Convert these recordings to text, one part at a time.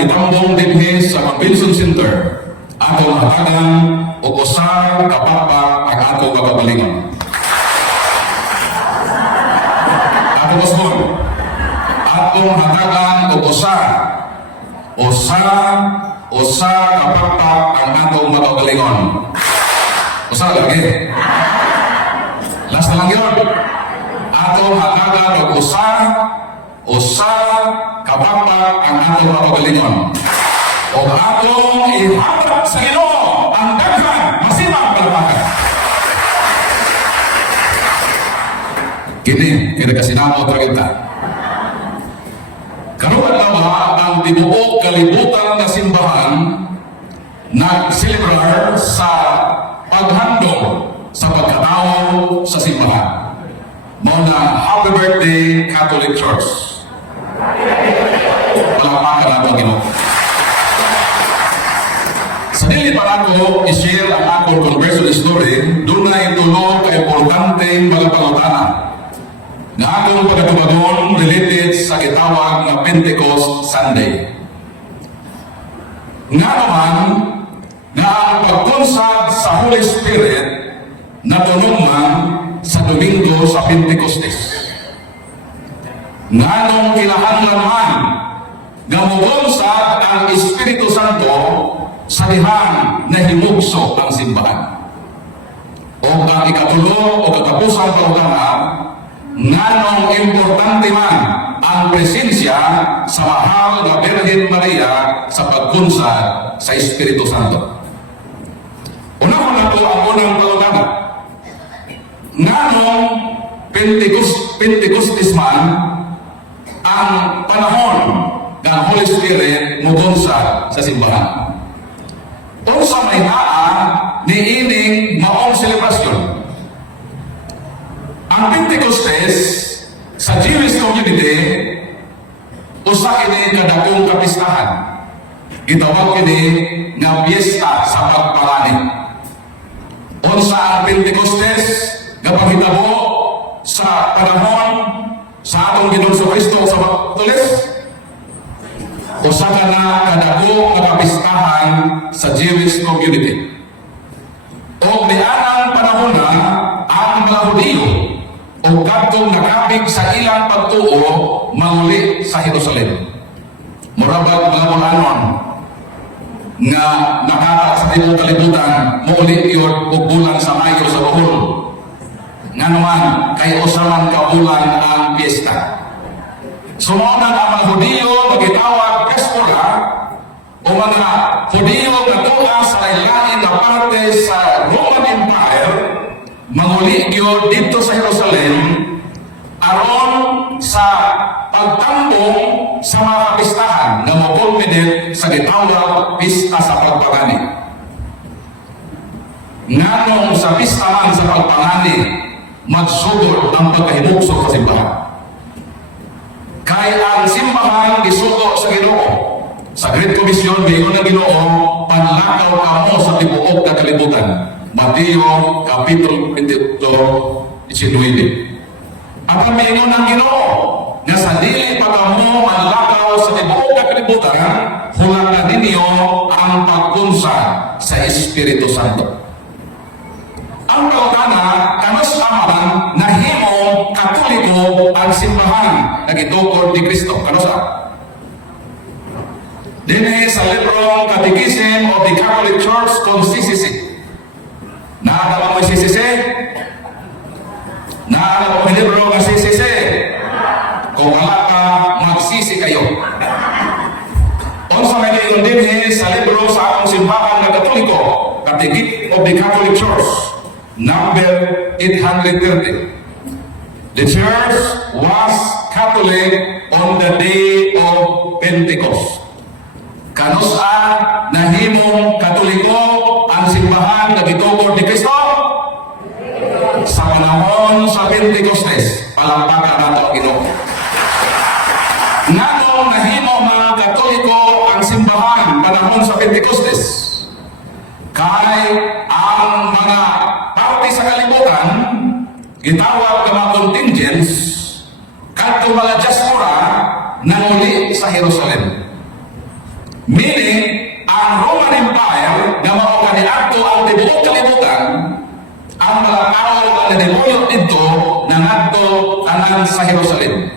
mitambong dinhi sa Convention Center, ato mahatagan o usa ka pakpak ang ato kakagalingon. Ato Boston, atong hatagan o usa ka pakpak ang atong kakagalingon. Usa lagi. Last na lang yun. Atong hatagan o usa ka pakpak ang atong kakagalingon. O atong ihatag sa Ginoo ang daghan masimang palakpakan. Kini kasinamo tra kita. Karon ba ang tibuok kalibutan nga simbahan nag-celebrar sa paghandom sa pagkatao sa simbahan. Mao na Happy Birthday Catholic Church. Palakpakan nato Ginoo. Sa dili pa ako i-share ang akong conversion story, doon na itulo ka importanteng mga pangutana na akong pagkatubagon related sa gitawag na Pentecost Sunday. Nga naman, na ang pagkonsad sa Holy Spirit na tunungman sa Domingo sa Pentecostes. Nga nung kinahanglan man, nga mugonsad ang Espiritu Santo sa dihan na himugso ang simbahan. O ang ikatulo o katapusang pautana, nganong importante man ang presensya sa mahal na Birhen Maria sa pagkunsad sa Espiritu Santo. Unahon na po ang unang pautana. Nganong Pentecostes man ang panahon ng Holy Spirit mugunsad sa simbahan. O sa may ni ining maong selebrasyon. Ang Pentecostes sa Jewish community usa kini kadagong kapistahan. Gitawag kini nga piyesta sa pagpangani. Unsa ang Pentecostes nga panghitabo sa panahon sa atong Ginoong Kristo sa Baptiles? Usa ka na kadagong kapistahan sa Jewish community. O nianang panahon na ang mga Hudiyo o kadtong nakabig sa ilang pagtuo manguli sa Jerusalem. Murabag mga mulanon nga nakata sa tibok kalibutan muli yun o bulan sa Mayo sa Bohol. Nga naman kay usaman ka bulan ang piyesta. Sumunod ang mga Hudiyo magitawag diaspora o mga Hudiyo na tuwa sa lain na parte sa Roman Empire manguli yun dito sa Jerusalem aron sa pagtambong sa mga kapistahan na makulminate sa gitawag pista sa pagpangani. Nganong sa pista man sa pagpangani magsugod ang pagkahimugso sa simbahan. Kaya ang simbahan gisugo sa Ginoo. Sa Great Commission, mayroon ng Ginoo, panlakaw kamo sa tibuok na kalibutan. Mateo, Kapitulo 22, 19. At ang mayroon ng Ginoo, na sa dili pa kamo manlakaw sa tibuok na kalibutan, hulatan ninyo ang pagkunsa sa Espiritu Santo. Ang kautana, kanos amaran na himong Katoliko ang simbahan na gitukod ni Kristo. Kanos dinhi sa librong Catechism of the Catholic Church kung CCC. Naadala mo yung CCC? Naadala mo yung libro ng CCC? Kung wala ka, magsisi kayo. Unsa may ligon dinhi sa libro sa atong simbahan na Katoliko, Catechism of the Catholic Church, number 830. The church was Catholic on the day of Pentecost. Kanusa nahimong Katoliko ang simbahan na gitukod ni Kristo? Sa panahon sa Pentecostes. Palakpakan nato ang Ginoo. Nganong nahimong mga Katoliko ang simbahan panahon sa Pentecostes? Kay ang mga parte sa kalibutan gitawag ka mga contingents kadto mga diaspora nanguli sa Jerusalem. nga mao kaniadto ang tibuok kalibutan, ang mga tao nga nademolyo dito nangadto tanan sa Jerusalem.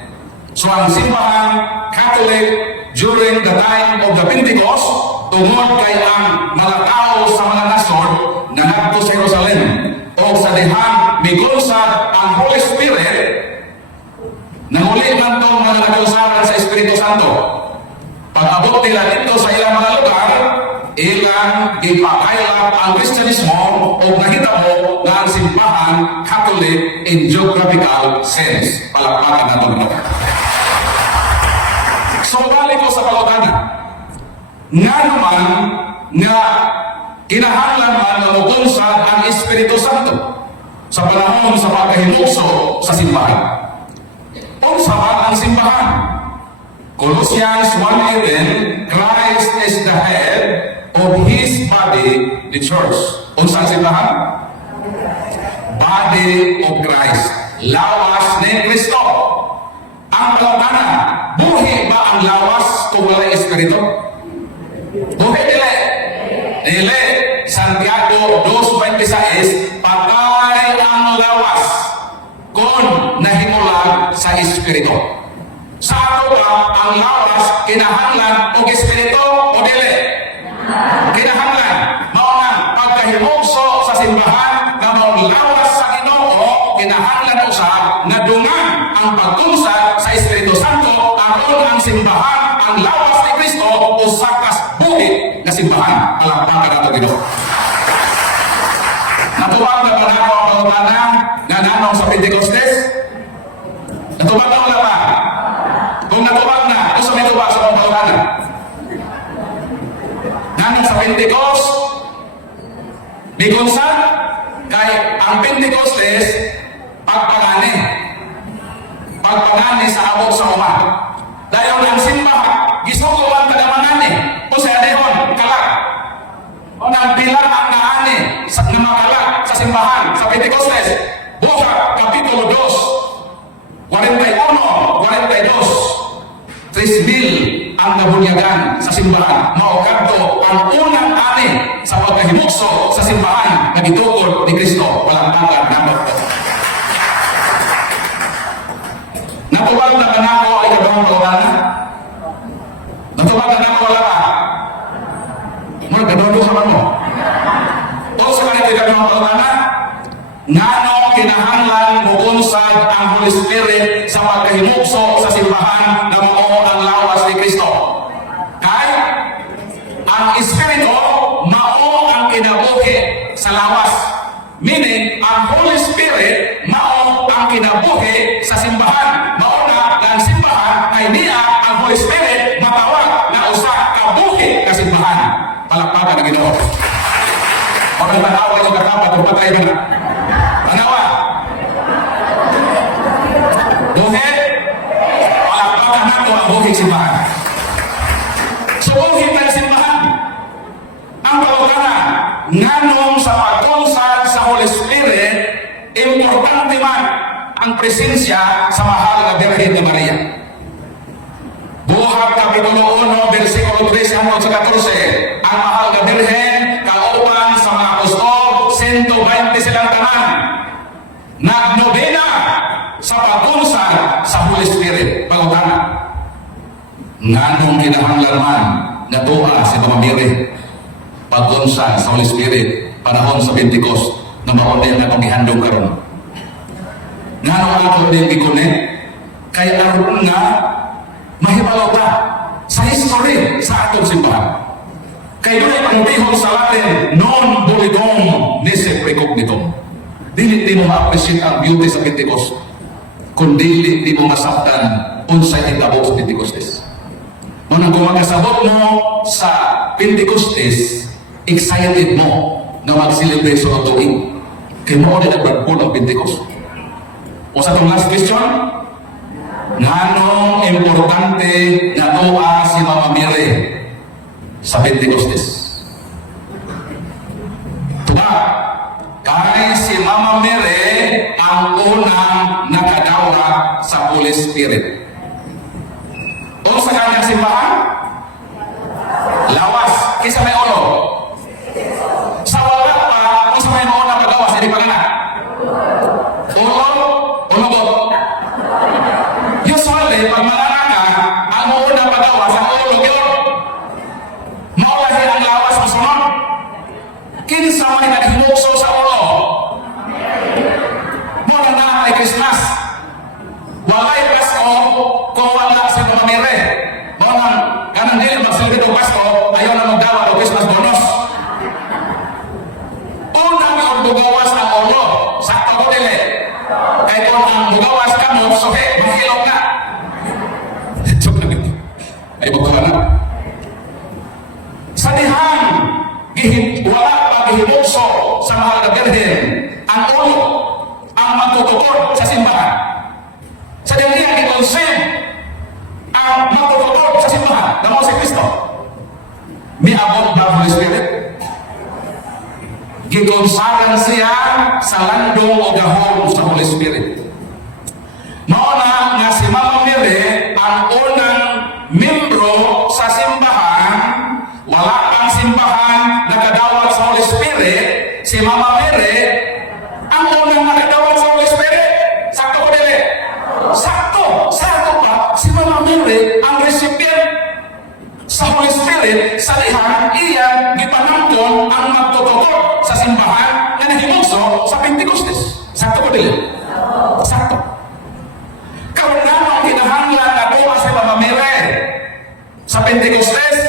So ang simbahan Catholic during the time of the Pentecost, tungod kay ang mga tao sa mga nasod nangadto sa Jerusalem o sa dihang migulsad ang Holy Spirit, nanguli man itong mga nagulsadan sa Espiritu Santo. Pag-abot nila dito sa ilang mga lugar, ilang ipakailap ang Kristyanismo o nahitabo nga ang simbahan Catholic in geographical sense. Palakpakan na ito. So, balik ko sa palutana. Nga naman nga kinahanglan man na mukunsad ang Espiritu Santo sa panahon sa pagkahimugso sa simbahan. Unsa ba ang simbahan? Colossians 1:18, Christ is the head of His body, the church. Unsa ang simbahan? Body of Christ. Lawas ni Kristo. Ang palutana, buhi ba ang lawas kung wala Espiritu? Buhi dili. Dili. Santiago 2:26, patay ang lawas kung nahimulag sa Espiritu. Sa ato ba ang lawas kinahanglan og Espiritu o dili? Kinahanglan. Mao nga pagkahimugso sa simbahan nga mao lawas sa Ginoo, kinahanglan usab na dungan ang pagkunsad sa Espiritu Santo aron ang simbahan ang lawas ni Kristo usa kas buhi nga simbahan. Palakpakan nato Ginoo. Natuwag na ba nako ang palutana nga nanong sa Pentecostes? Natuwag na wala ba? Kung natuwag na, gusto may tuwag sa mga palutana. Nanong sa Pentecost, bigonsan, kay ang Pentecostes, pagpangani. Pagpangani sa abot sa umat. Dahil ang simbahan, gisukuan kadamangani. O sa adehon, kalag. O nang bilang ang naani sa namakalag sa simbahan, sa Pentecostes. Buhat, Kapitulo 2, 41, 42. 3,000 ang nabunyagan sa simbahan. Maukadto ang unang ani sa pagkahimugso sa simbahan na gitukod ni Kristo. Walang tanggal na natubag na ba na ako ay kabang palutana? Natubag na ako wala pa? Muna, gano'n sa mo. O sa kanito yung kabang palutana? Ngano kinahanglan mukunsad ang Holy Spirit sa pagkahimugso sa simbahan na mao ang lawas ni Kristo. Kay ang Espiritu mao ang kinabuhi sa lawas. Meaning, ang Holy Spirit mao ang kinabuhi sa simbahan. Mao na ang simbahan ay niya ang Holy Spirit matawag na usa kabuhi na simbahan. Palakpakan na Ginoo. Pagkatanawa yung katapat kung patay mo na. Panawa. Buhi. Palakpakan nato ang buhi simbahan. So, buhi na simbahan. Ang palutana, nganong sa pagkunsad sa Holy Spirit, importante man ang presensya sa mahal na Birhen ni Maria. Buhat Kapitulo 1, versikulo 13 hanggang sa 14, ang mahal na Birhen, kauban sa mga apostol, 120 silang tanan, nagnobena sa pagkunsad sa Holy Spirit. Palutana, nganong kinahanglan man na tuwa si Mama Mary pagkunsad sa Holy Spirit panahon sa Pentecost na maunay na panghihandong karon. Ngano ako din gikunin kay aron nga mahibalaw ta sa history sa atong simbahan. Kay doon ang tihon sa Latin, non volidum nisi precognitum. Dili di mo ma-appreciate ang beauty sa Pentecost kung dili di mo masabtan unsay hitabo sa Pentecostes. Kung magkasabot mo sa Pentecostes, excited mo na mag-celebrate sa tuig. Kaya mo na nagbagpon ang Pentecost. O sa itong last question, nganong importante na tuwa si Mama Mary sa Pentecostes? Tuwa, kaya si Mama Mary ang unang nakadawra sa Holy Spirit. O sa kanyang simbahan, lawas, kisa may oro. may naghimukso sa ulo. Muna na ay Christmas. Walay Pasko kung wala si Mama Mary. Mga kanang dili mag-celebrate o Pasko, ayaw na magdawat o Christmas bonus. Unang ang bugawas ang ulo. Sakto ko dili. Kaya kung ang bugawas ka mo, suhe, mahilog na. Joke lang ito. Ay magkahanap. Sa dihang, wala pa gihimukso sa mahal na Birhen ang ulo, ang magtutukod sa simbahan. Sa dihang gikonsent ang magtutukod sa simbahan na mga si Kristo. Miabot ba Holy Spirit? Gikonsagan siya sa landong o gahon sa Holy Spirit. Mauna nga si Mama Mary ang unang membro sa simbahan, wala pang simbahan nakadawat sa Holy Spirit. Si Mama Mary ang unang nakadawat sa Holy Spirit. Sakto ko dili? Sakto! Sakto pa, si Mama Mary ang recipient sa Holy Spirit sa lihang iya gipanangton ang magtutukod sa simbahan na nahimugso sa Pentecostes. Sakto ko dili? Sakto. Karon namang kinahanglan na tuwa si Mama Mary sa Pentecostes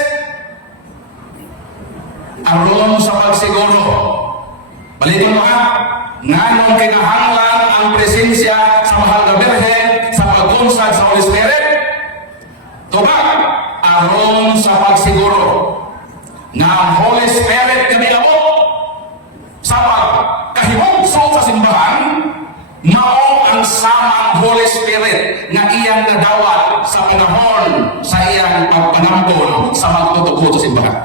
aron sa pagsiguro. Balikin mo ha, nganong kinahanglan ang presensya sa mahal na Birhen sa pagkunsad sa Holy Spirit? Tubag, aron sa pagsiguro nga ang Holy Spirit na nilabot sa pagkahimugso sa simbahan, mao ang samang Holy Spirit nga iyang nadawat sa panahon sa iyang pagpanampon sa magtutukod sa simbahan.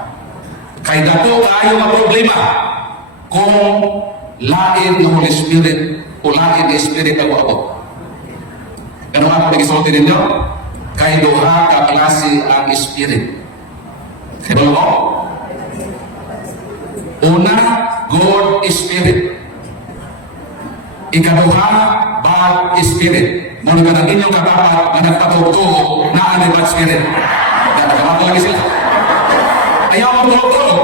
Kay dato kayo nga problema kung lain ng Holy Spirit o lain ng Spirit ang ako. Ganun ako nag-isulti ninyo? Kay duha ka klase ang Spirit. Kaya mo? Una, God Spirit. Ikaduha, bad Spirit. Muna ka ng inyong katapat na nagpatugtog na ano bad Spirit. Nagkakamata lagi sila. Ayaw mo tulog-tulog.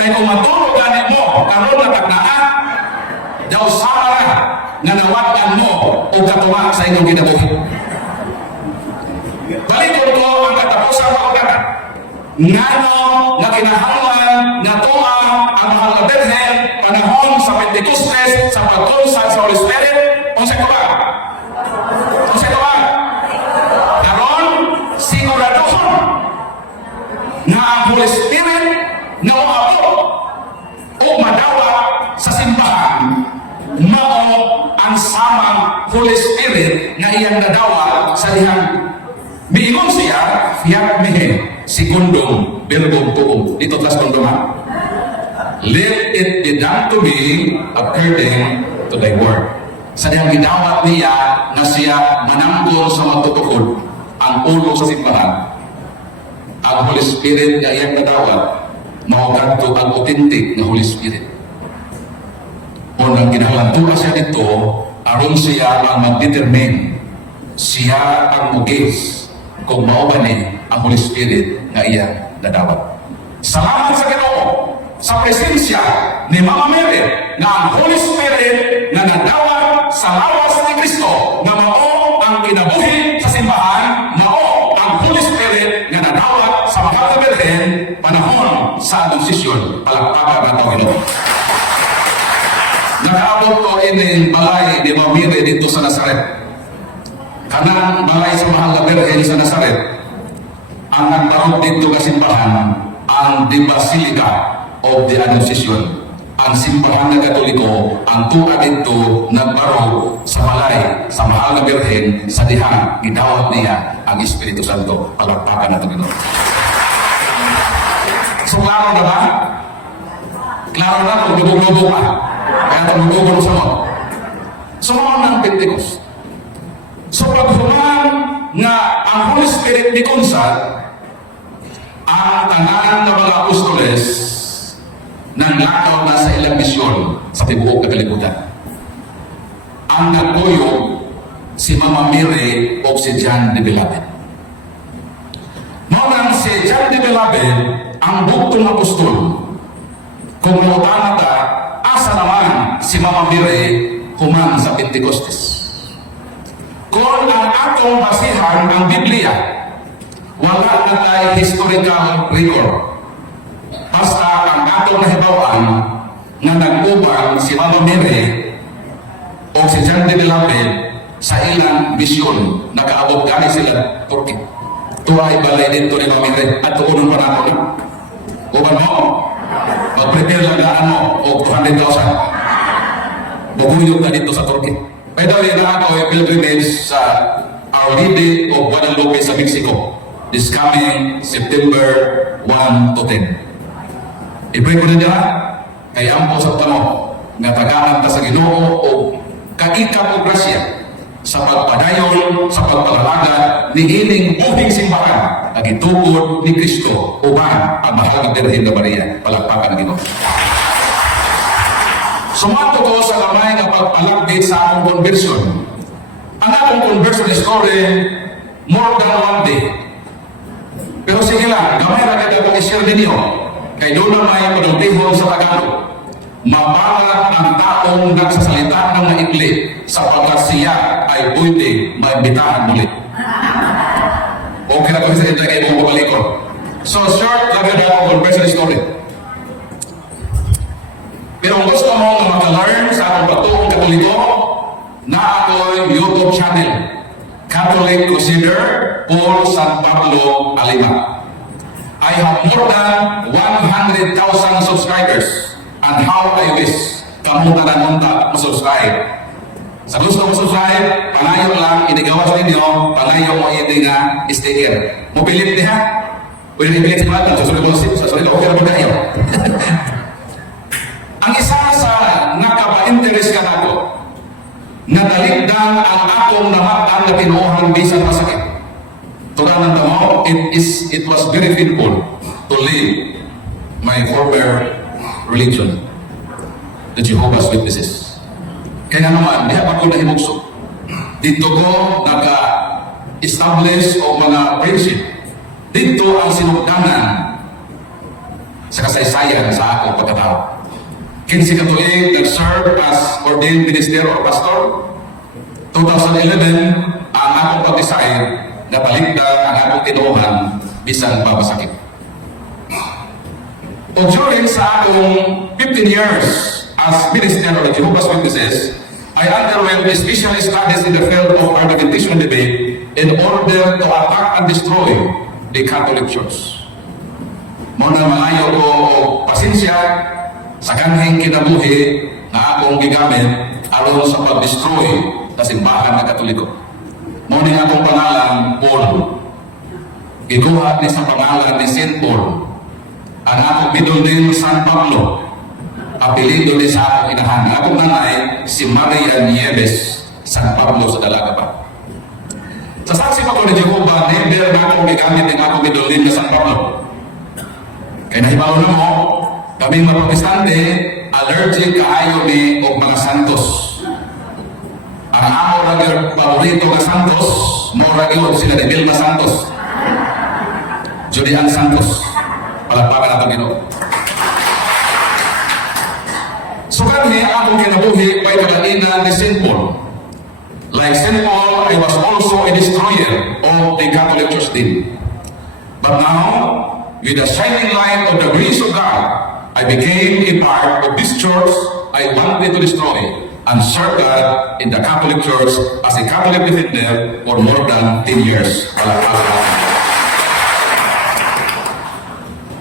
Kaya kung matulog ganit mo, karoon na tagnaan, daw sama na nawatan mo o katuwa sa inyong kinabuhi. Balik ko ang katapusan mo ka. Ngano na kinahanglan na tuwa ang mahal na Birhen panahon sa Pentecostes sa pagkunsad sa Holy Spirit o sa kuba? O sa kuba? Karon, siguraduhon na ang Holy Spirit na uabot o madawa sa simbahan mao ang samang Holy Spirit na iyang nadawa sa dihang miingon siya fiat mihe segundum verbum tuum. Dito tas kondom ha. Let it be done to me according to thy word. Sa dihang gidawat niya na siya mananggon sa magtutukod ang ulo sa simbahan, ang Holy Spirit na iyang nadawat mao kadto ang authentic na Holy Spirit. Unang kinahanglan tuwa siya dito aron siya ang mag-determine, siya ang mugis kung mao ba ni ang Holy Spirit nga iya nadawat. Salamat sa Ginoo sa presensya ni Mama Mary nga ang Holy Spirit nga nadawat sa lawas ni Kristo nga mao ang kinabuhi sa simbahan, mao ang Holy Spirit nga nadawat sa mahal na Birhen panahon sa Anunsisyon. Palakpakan nato Ginoo. Nakaabot ko ining balay ni Mama Mary dito sa Nazaret. Kanang balay sa mahal na Birhen sa Nazaret, ang nagtarong dito na simbahan ang The Basilica of the Annunciation. Ang simbahan na Katoliko, ang tuwa dito nagbarog sa balay sa mahal na Birhen sa dihang gidawat niya ang Espiritu Santo. Palakpakan natin ito. So klaro na ba? Klaro na kung lubog-lubog pa. Kaya itong lubog sa mo. So mga ng Pentecost. So paghuman nga ang Holy Spirit ni Kunsad, ang tanan ng mga apostoles nang lakaw na sa ilang misyon sa tibuok na kalibutan. Ang nagkuyog si Mama Mary o si John the Beloved. Noong si John the Beloved ang buktong apostol, kung mautana ta, asa naman si Mama Mire human sa Pentecostes. Kung ang atong basihan ang Biblia, wala na tayo historical record. Basta ang atong nahibawan na nag-ubang si Mama Mire o si John de Lapid sa ilang misyon, nakaabot gani sila Turkey. Tuwa ibalay dito ni Mama Mire at tuunong pa nato na. Uban mo, mag-prepare lang na ano, o 200,000. Buguyog na dito sa Turkey. By the way, na ako ay pilgrimage sa Our Lady of Guadalupe sa Mexico this coming September 1 to 10. I-pray ko na niya, kaya ang po sa tanong, nga tagaan ta sa Ginoo o kaikam o grasya sa pagpadayon, sa pagpalalaga ni ining buhing simbahan na gitukod ni Kristo uban ang mahal ng Birhen na Maria. Palakpakan ng Ginoo. Sumato ko sa kamay na pagpalakbit sa akong conversion. Ang akong conversion story, more than one day. Pero sige lang, gamay na kada kong i-share ninyo. Kay doon na may panultihon sa Tagalog. Mabalat ang taong nagsasalita ng maikli sapagkat siya ay pwede maimbitahan muli. Okay na kami sa inyo kayo mong babalikon. So short, labi na akong conversion story. Pero kung gusto mo na maka-learn sa akong patuong Katoliko, na ako'y YouTube channel, Catholic Crusader Paul San Pablo Alima. I have more than 100,000 subscribers, and how I wish kamunta na munta mo-subscribe. Sa gusto mo subscribe, panayo lang, inigawas ninyo, panayo mo hindi nga sticker. Mobilit niya, pwede ipilit si Matan, susunod ko sa susunod, okay na po kayo. Ang isa sa nakapa-interest ka na ako, nadaligdan ang akong namatan na tinuohan bisan masakit. Tuganan mo, it was very painful to leave my former religion, the Jehovah's Witnesses. Kaya naman, di ako nahimugso. Dito ko nag-establish o mga friendship. Dito ang sinugdanan sa kasaysayan sa akong pagkatao. 15 Katolik nag-serve as ordained minister or pastor. 2011, ang akong pag-decide na paligdan ang akong tinuuhan bisan pa masakit. O during sa akong 15 years as minister of the Jehovah's Witnesses, I underwent special studies in the field of argumentation debate in order to attack and destroy the Catholic Church. Muna malayo ko o pasensya sa kanhing kinabuhi na akong gigamit aron sa pag-destroy sa simbahan ng Katoliko. Muna nga akong pangalan, Paul. Gikuha ni sa pangalan ni St. Paul. Ang akong middle name, San Pablo. Apelido ni sa akong inahan. Ang akong nanay, si Maria Nieves San Pablo sa dalaga pa. Sa saksi pa ko ni Jehovah, never na akong gigamit ng akong middle name na San Pablo. Kaya nahibaw na mo, kaming mga protestante, allergic kaayo ni o mga santos. Ang ako rin paborito ng santos, mora yun sila ni Vilma Santos. Julian Santos. Palagpakan natin Ginoo. So kami, akong kinabuhi by pagkainan ni St. Paul. Like St. Paul, I was also a destroyer of the Catholic Church din. But now, with the shining light of the grace of God, I became a part of this church I wanted to destroy and serve God in the Catholic Church as a Catholic defender for more than 10 years.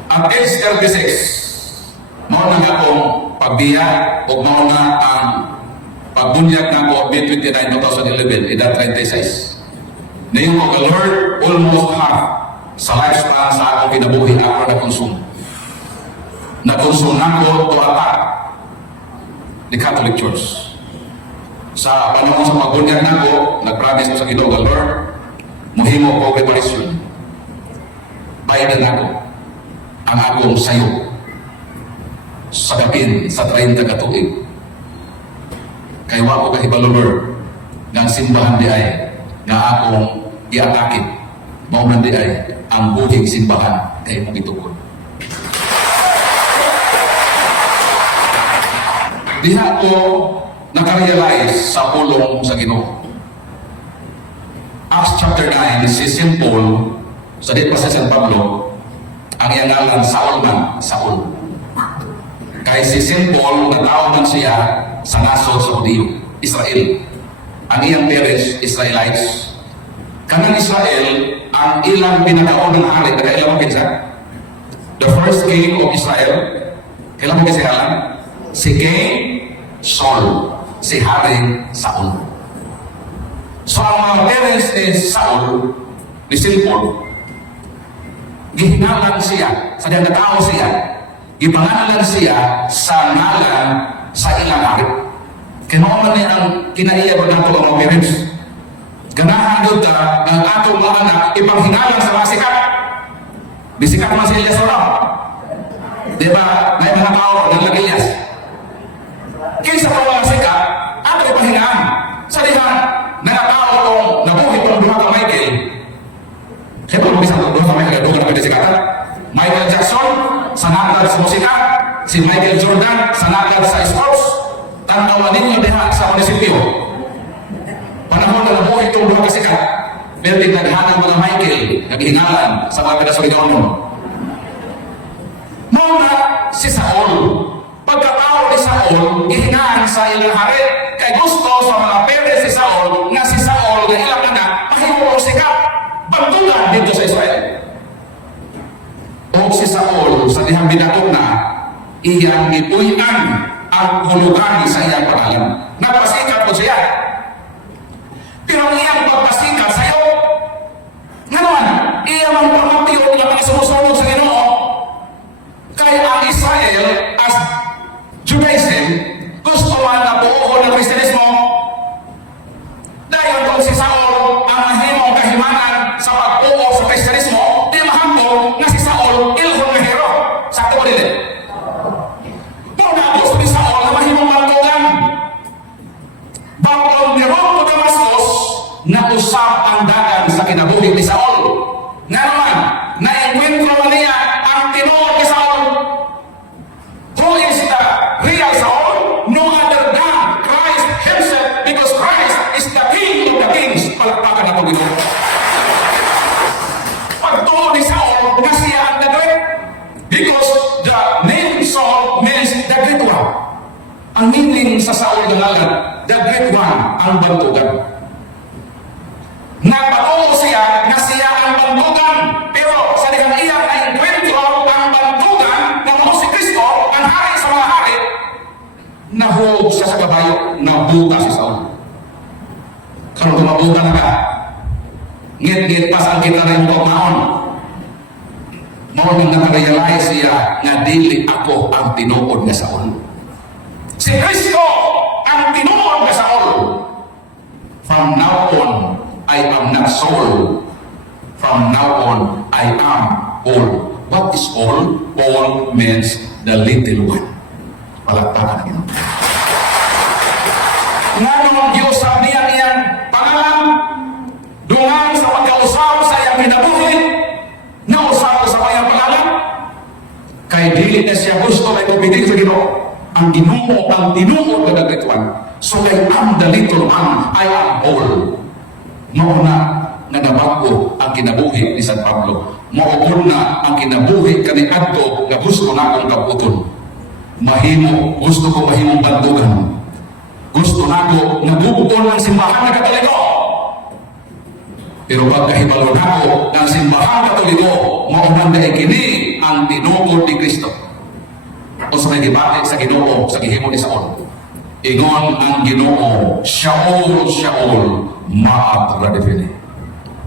At age 36, mao na akong pagbiya o mao na ang pagbunyag na ako May 29, 2011, edad 36. Ngayon ko, the Lord almost half sa lifespan sa akong kinabuhi ako na konsumo. Nakonsunan ko to attack the Catholic Church. Sa panahon sa pagbunyag na ko, nag-promise ko sa Ginoo, Lord, muhimo ko preparation. Bayadan ako ang akong sayo sa kapin sa 30 katuig. Kaya wako kahibalo, Lord, ng simbahan di ay nga akong i-atake. Maunan di ay ang buhing simbahan kay mong itukod. diha ko nakarealize sa pulong sa Ginoo. Acts chapter 9, si St. Paul, sa di pa si St. Pablo, ang iyang ngalan Saul man, Saul. Kay si St. Paul, natao man siya sa nasod sa Hudiyo, Israel. Ang iyang parents, Israelites. Kanang Israel, ang ilang pinakaunang hari, kailan mo kinsa? The first king of Israel, kailan mo kinsa? Si King Saul, si Hari Saul. So ang mga parents ni Saul, ni St. Paul, gihinalan siya, sa diyang katao siya, gipangalan siya sa ngalan sa ilang hari. Kinooman niya ang kinaiya ko nato ang mga parents. Ganahan doon ka, ang atong mga anak, ipanghinalan sa mga sikat. Bisikat man si Elias Oram. Diba, may mga tao ng Lagilias. Kaysa pa mga sikat, ato ipahingaan. Sa dihan, nangatao kong nabuhi pang duha ka Michael. Kaya pa mag-isang duha ka Michael, duha ka pwede sikatan. Michael Jackson, sa nakad sa musika. Si Michael Jordan, sa nakad sa sports. Tanawan ninyo diha sa munisipyo. Panahon na nabuhi itong duha ka sikat. Pero tinaghanang mga Michael, naghingalan sa mga pinasuligawan. Muna si Saul. Pagkatao ni Saul, gihingaan sa ilang hari. Kay gusto sa mga parents si Saul, na si Saul na ilang anak, mahimo sikat. Bantulan dito sa Israel. O si Saul, sa dihang binatok na, iyang ipuyan ang hulugan sa iyang pangalan. Napasikat po siya. Pero ang iyang pagpasikat sa'yo, nga naman, iyang ang pamatiyo niya mga sumusunod sa Ginoo. Kaya ang Israel, as Judaism, gusto man na buo ng Kristiyanismo, dahil kung si Saul ang mahimong kahimanan sa pagbuo sa Kristiyanismo, di mahampo na si Saul ilhong mahiro. Sakto ko din. Muna gusto ni Saul na mahimong maltugan. Bawang ni Rome to Damascus, nausap ang dagan sa kinabuhi ni Saul. Nga naman, na-encuentro niya ang tinuod ni Saul. Who is the real Saul? No other than Christ himself, because Christ is the King of the Kings. Palakpakan ito Ginoo. Pagtuo ni Saul, na siya ang the great, because the name Saul means the great one. Ang meaning sa Saul ng ngalan, the great one, ang bantugan. Nagpatuo siya na siya ang bantugan, pero sa dihang iyang na-encuentro ang bantugan na mga si Kristo, ang hari sa mga hari, nahulog siya sa kabayo, nabuta si Saul. Kung tumabuta na ka, ngit-ngit pas ang kita rin mo maon. Maon yung nakarealize siya na dili ako ang tinuod na Saul. Si Kristo ang tinuod na Saul. From now on, I am not Saul. From now on, I am Paul. What is Paul? Paul means the little one. Palakpakan niyo. Nga nung giusap niya iyang pangalan, dungan sa pagkausap sa iyang kinabuhi, nausap sa iyang pangalan, kay dili na siya gusto na ipabitin sa Ginoo. Ang Ginoo ang tinuod na the great one. So I am the little one, I am Paul. Mauna nga nabago ang kinabuhi ni San Pablo. Maubod na ang kinabuhi kaniadto nga gusto na akong kaputon. Mahimo, gusto ko mahimong bantugan. Gusto na ko nabubuon ng simbahan na Katoliko. Pero pagkahibalo na ko ng simbahan Katoliko, maunang na ikini ang tinuod ni Kristo. O sa may debate sa Ginoo, sa gihimo ni Saul. Ingon ang Ginoo, Shaul, Shaul, ma'at radifini.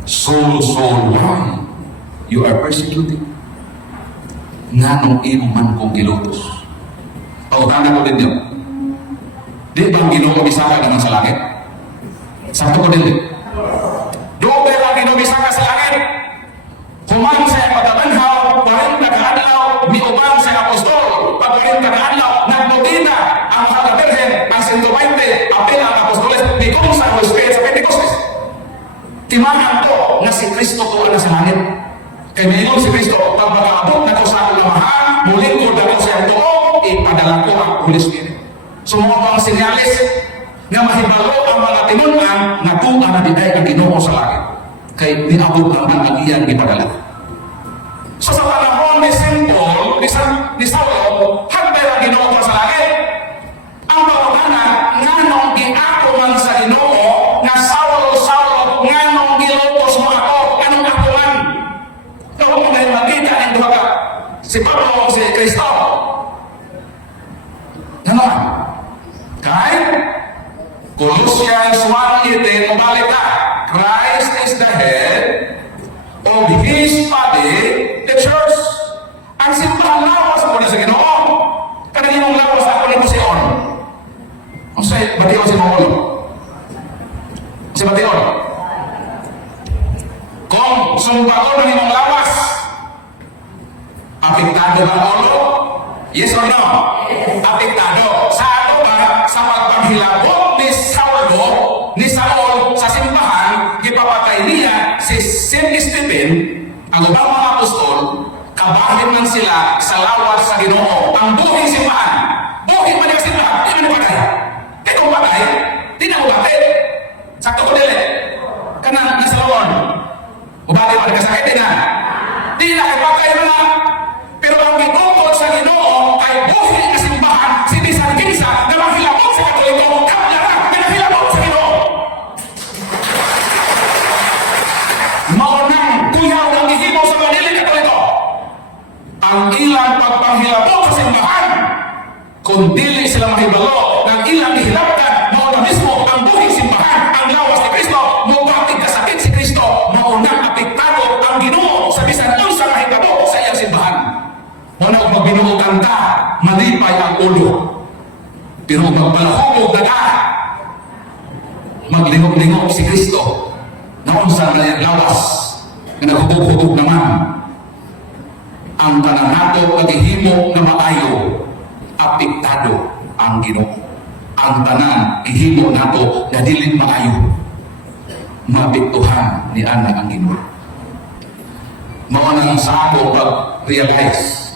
Saul, Saul, why you are persecuting? Nga nung imo man kong gilutos. Pautana ko din yun. Di ba ang Ginoo bisaka naman sa langit? Sakto ko din. Dobe lang Ginoo bisaka sa langit. Human sa pagkabanhaw, 40 kaadlaw, miuban sa apostol. Pag 40 kaadlaw, nagdodina ang Virgen, ang 120, apel ang apostoles, di kung sa Holy Spirit sa Pentecostes. Timahan to na si Kristo to na sa langit. Kaya mayroon si Kristo, pag mag-aabot na to sa akong lamahan, muling ko na to sa ito, ipadala ko ang Holy Spirit. Sumuha ang sinyalis nga mahibalo ang mga tinunan nga tuwa na diday ang Ginoo sa langit. Kay niabot naman ang iyang gipadala. So sa panahon ni Simple, ni Saulo, hagday ang Ginoo pa sa langit. Ang pangutana, nganong giako man sa Ginoo nga Saulo, Saulo, nganong gilutos mo ako, anong ako man? Kung mo na makita ang duha ka, si Pablo o si Kristo. Ano? Kay Colossians 1:18, mabalik na, Christ is the head of His body, the church. Ang simbahan lawas mo na sa Ginoo. Kanang imong lawas ako ni Sion. Ang say, batiyon si Mongolo. Si batiyon. Kung sumbaon ng imong lawas, apektado ba ang ulo? Yes or no? Apektado. Sa ato ba, sa pagpanghilabot ni Saul sa simbahan, gipapatay niya si Saint Stephen, ang ubang mga apostol, kabahin man sila sa lawas sa Ginoo. Ang buhing simbahan. Buhing man yung simbahan, di man patay. Kaya kung patay, di na ubatid. Sakto ko dili. Kanang nasa lawon. Ubatid pa, nagkasakit din na. Di na kapatay mo na. Pero ang gitungkol sa Ginoo ay buhay na simbahan, si Bisan Kinsa na mahilabot sa Katoliko, kapya na, pinahilabot sa Ginoo. Maunang kuyaw ng ihimo sa Manila Katoliko. Ang ilang pagpanghilabot sa simbahan, kung dili sila mahibalo ng ilang ihilabtan, maunang mismo ang buhay simbahan, ang lawas ni Kristo, mubatig kasakit si Kristo, maunang apektado ang Ginoo sa bisan unsa mahibalo sa iyang simbahan. Muna kung magbinuogan ka, malipay ang ulo. Pero magbalahubog na ka, maglingog-lingog si Kristo na unsa na yung lawas na naghubog-hubog naman. Ang pananato naghihimo na maayo, apektado ang Ginoo. Ang tanan ihimo nato na dili maayo, maapektuhan ni ana ang Ginoo. Mao nang sa ako pag-realize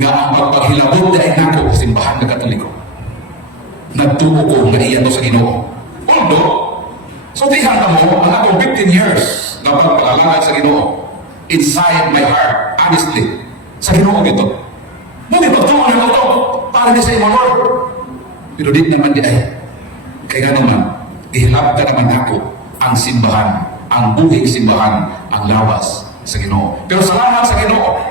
nga ang pagpaghilabot dahil nako sa simbahan ng Katoliko. Nagtuo ko nga iyan sa Ginoo. Although, so dihan na mo, ang akong 15 years na pagpalalagan sa Ginoo, inside my heart, honestly, sa Ginoo ito. Muli pagtuo na ito, para niya sa imo Lord. Pero di naman di ay. Kaya naman, ihilabta naman ako ang simbahan, ang buhing simbahan, ang lawas sa Ginoo. Pero salamat sa Ginoo.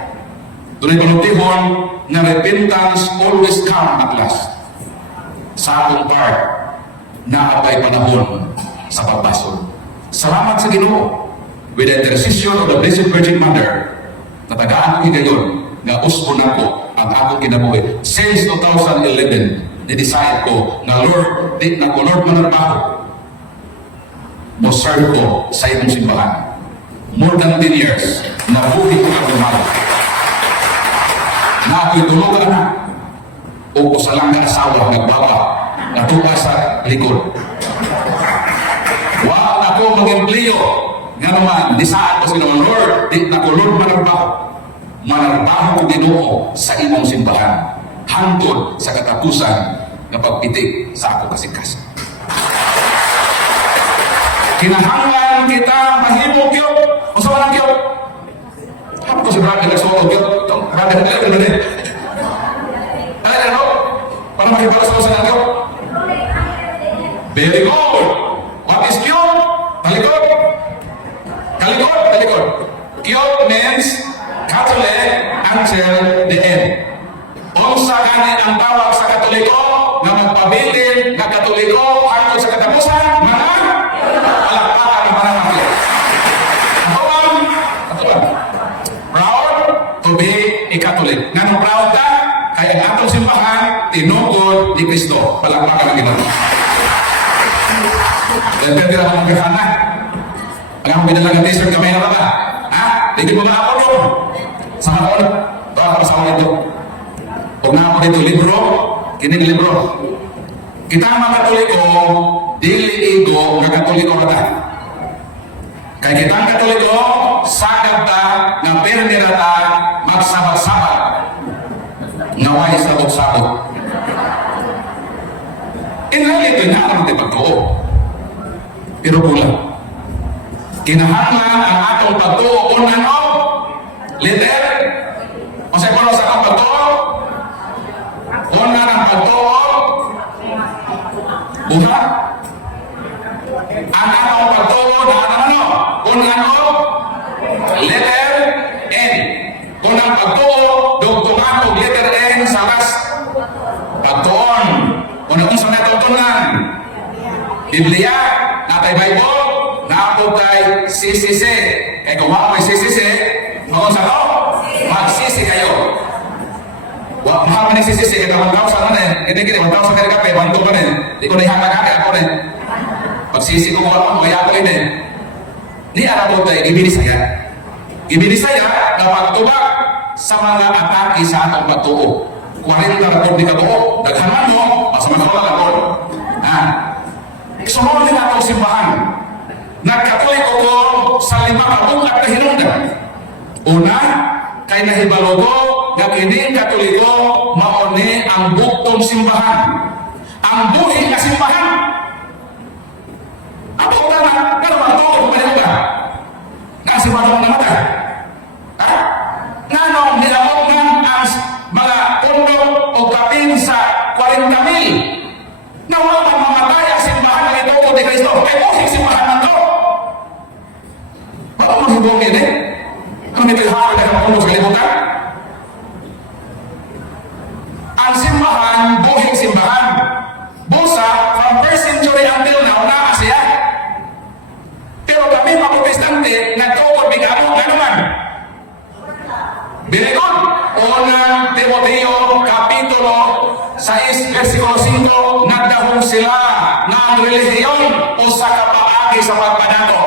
Doon panutihon na repentance always come at last. Sa akong part, naapay panahon sa pagbasol. Salamat sa Ginoo. With the intercession of the Blessed Virgin Mother, natagaan ko ngayon na usbon ako ang akong kinabuhi. Since 2011, ni-decide ko na Lord, di na ko Lord manarbaho. Mo-serve ko sa iyong simbahan. More than 10 years, nabuhi ko ang lumayo. Na ako'y tulog na o sa lang na asawa nagbaba natuwa sa likod. Wa ako mag-empleo nga naman di saan ko sila Lord di na ko Lord manarbaho ko Ginoo sa imong simbahan hangtod sa katapusan nga pagpitik sa ako kasingkas. Kinahanglan kita mahimo gyud unsa man gyud. Ako si Brad nagsuot gyud tong Brad nagsuot. Ano? Para makibala sa usan gyud. Very good. What is gyud? Talikod. Talikod. Gyud means Catholic until the end. Unsa gani ang tawag sa Katoliko nga magpabilin nga Katoliko hangtod sa katapusan? Palakpakan ang pananamit. Katuan. Proud to be a Catholic. Nga proud ka, kaya ang atong simbahan, tinugod ni Kristo. Palakpakan ang Ginoo. Dan pwede na akong magkakana. Ang akong pinalang t-shirt kamay na ba? Ha? Tingin mo na ako doon. Sa kaon, ito ako sa ulit doon. Huwag na ako dito, libro. Kining libro. Kita ang mga Katoliko, dili ego nga Katoliko na ta. Kaya kita ang Katoliko, sagab ta, nga pernira ta, magsabat-sabat. Naway sabot-sabot. In reality, naman ang pagtuo. Pero kulang. Kinahanglan ang atong pagtuo kung ano? Letter? O sa kung sa atong pagtuo? Kung ang pagtuo? Buha? Ang atong pagtuo na ano? Kung ano? Letter N. Kung ang pagtuo, dugtungan o letter N sa last pagtuon. Kung ano sa natutunan? Biblia, natay Bible, naapod kay CCC. Kaya kung wala may CCC, noon sa to, magsisi kayo. Mahal ni CCC, kaya 1,000 na eh. Hindi kaya 1,000 kaya kape, 1,200 pa rin. Hindi ko na ihangag kaya ako rin. Pagsisi ko wala mo, kaya ako rin eh. Ni arapod kay Ibinisaya. Ibinisaya na pagtubag sa mga atake sa atong pagtuo. 40 rapod ni kabuo, daghanan mo, masama ko lang ako. Sunod din atong simbahan. Nagkatuloy ko sa 5 kabugat na hinungdan. Una, kay nahibalo ko nga kining Katoliko mauni ang buktong simbahan. Ang buhi na simbahan. Apa ko na naman ito kung pwede ba? Nga simbahan mo namatay. Nanong nilamongan ang mga pundong o kapin sa 40,000 na walang mamatay ang simbahan ng ito ni Kristo. Ay buhi simbahan ng ito. Ba't mo hibongin eh? Ang nitihawin na kamundo sa kalimutan? Ang simbahan, buhing simbahan. Busa, from 1st century until now, na siya. Pero kami mga protestante, nagtukod bigamo na naman. Bilikod, unang Timoteo, Kapitulo 6, versikulo 5, nagdahong sila na ang relihiyon o sa kapaagi sa pagpanato.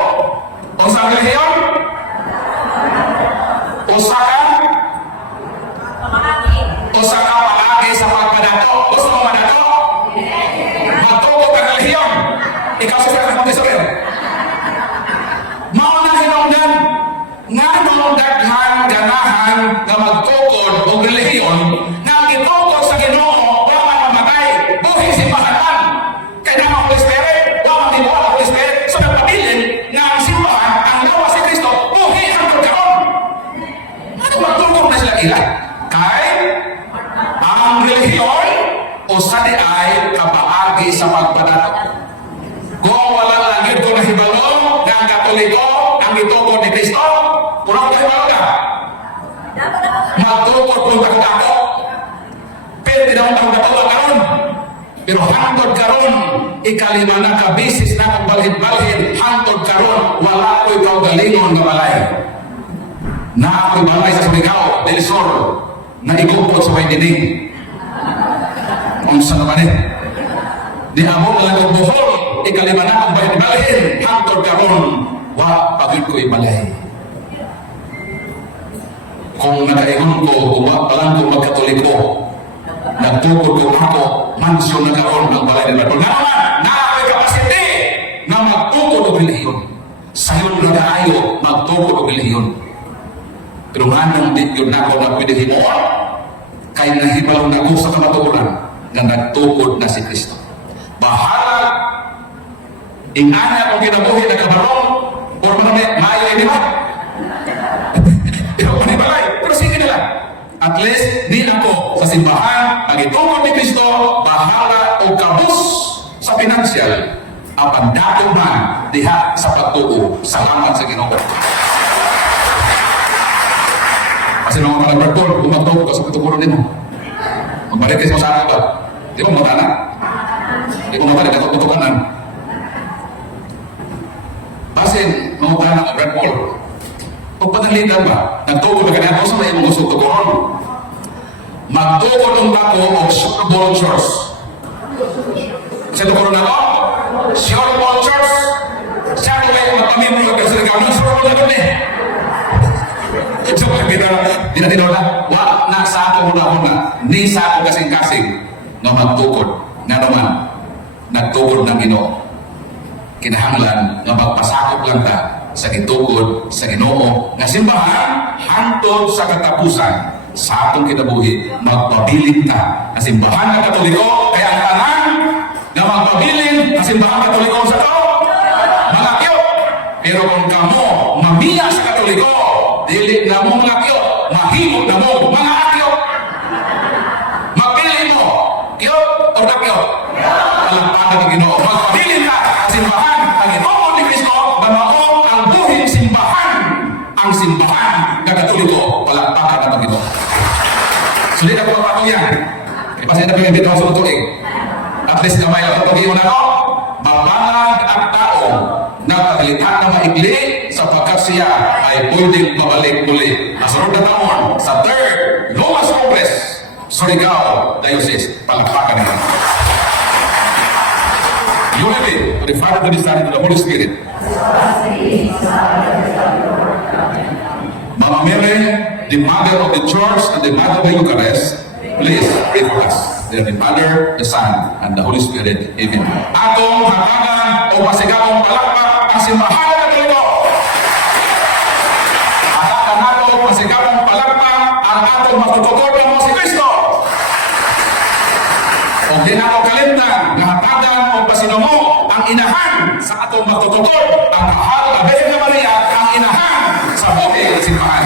O sa relihiyon? O sa kapaagi sa pagpanato. Gusto mo manato? Matukot ang relihiyon. Ikaw sa sarang Montessori. Maunahin ang nan nga nung daghan ganahan nga magtukod o relihiyon na ang itukod sa Ginoo wala man mamatay. Buhi simbahan man. Kaya naman Holy Spirit, wala man ang Holy Spirit. So nagpabilin na ang simbahan, ang lawas si Kristo, buhi ang pagkaroon. Ano magtukod na sila ila? Kay ang relihiyon o sadi ay kapaagi sa pagpanato. Kung wala lang yun kung nahibalo na ang Katoliko ang itukod ni Kristo, kurang nahibalo ka. Magtukod kung ako. Pero tinawag ako natuwa karon. Pero hangtod karon, ikalima na kabisis na kong balhin-balhin, hangtod karon, wala ko'y kaugalingon nga balay. Na ako'y balay sa Surigao, Del Sur, na igupod sa may dinig. Kung saan naman eh. Di amo na lang ang buhol, ikalima na kong balhin-balhin, hangtod karon, wala pagod ko'y balay. Kung nakaingon ko, palang ko magkatoliko, nagtukod ko ako, mansyon na karon ang balay nila. Kung naman, naakoy kapasiti na magtukod o relihiyon. Sayon na kaayo, magtukod o relihiyon. Pero manang di yun na ako na pwede himuon, kaya nahibalo na ako sa kamaturan na nagtukod na si Kristo. Bahala, ingana akong kinabuhi na kabarong, o manamit, maayo ini ba? Pero panibalay, pero sige nila. At least, di ako sa simbahan, ang itungkol ni Kristo, bahala o kabus sa pinansyal, ang pandatong man diha sa pagtuo. Salamat sa Ginoo. Kasi mga malagpagpol, kung magtuo ka sa pagtukuran din mo, magbalik kayo sa akin ba? Di ba matana? Di ba mabalik ako tutukanan? Basin, mga utana ng Brad Paul, pagpadalitan ba? Nagtukod ba ganito sa may mga gusto tukuron? Magtukod ang bako o Sureball Church. Kasi tukuron ako? Sureball Church. Siya ko kayo magpamimulog kasi nagkawin ng Sureball na kami. So, kita tinola, wa nasa ako muna ni sa ako kasing-kasing nga magtukod nga naman nagtukod ng Ginoo. Kinahanglan nga magpasakop lang ta sa gitukod sa Ginoo nga simbahan hangtod sa katapusan sa atong kinabuhi magpabilin ta nga simbahan nga Katoliko kaya ang tanan nga simbahan Katoliko sa to? Mga kyo. Pero kung kamo, mamiya sa Katoliko, dili na mo mga kyo, mahimo na mo mga akyo. Mapili mo, kyo o na kyo? Palakpakan ng Ginoo. Magpabilin ka sa simbahan. Ang Ginoo ni Kristo, gamaong ang buhing simbahan. Ang simbahan ng Katoliko, palakpakan ng Ginoo. Sulit ako ang patong yan. Kasi na pinibito ang sutuig. At least kamay ako pag-iwan ako. Mabanag ang tao na paglita na maigli sapagkat siya ay pwedeng babalik muli. Nasunod na taon sa 3rd Lowest Congress, Surigao Diocese. Palakpakan nila. Unity to the Father, to the Son, and to the Holy Spirit. Mama Mary, the Mother of the Church and the Mother of the Eucharist, please pray for us. They are the Father, the Son, and the Holy Spirit. Amen. Atong hatagan o masigabong palakpak ang simbahan ng Katoliko. Hatagan nato o masigabong palakpak ang atong matutugod ng si Kristo. O di nato kalimtan nga hatagan o pasinumo ang inahan sa atong matutugod ang kahal na Birhen Maria ang inahan sa buhay ng simbahan.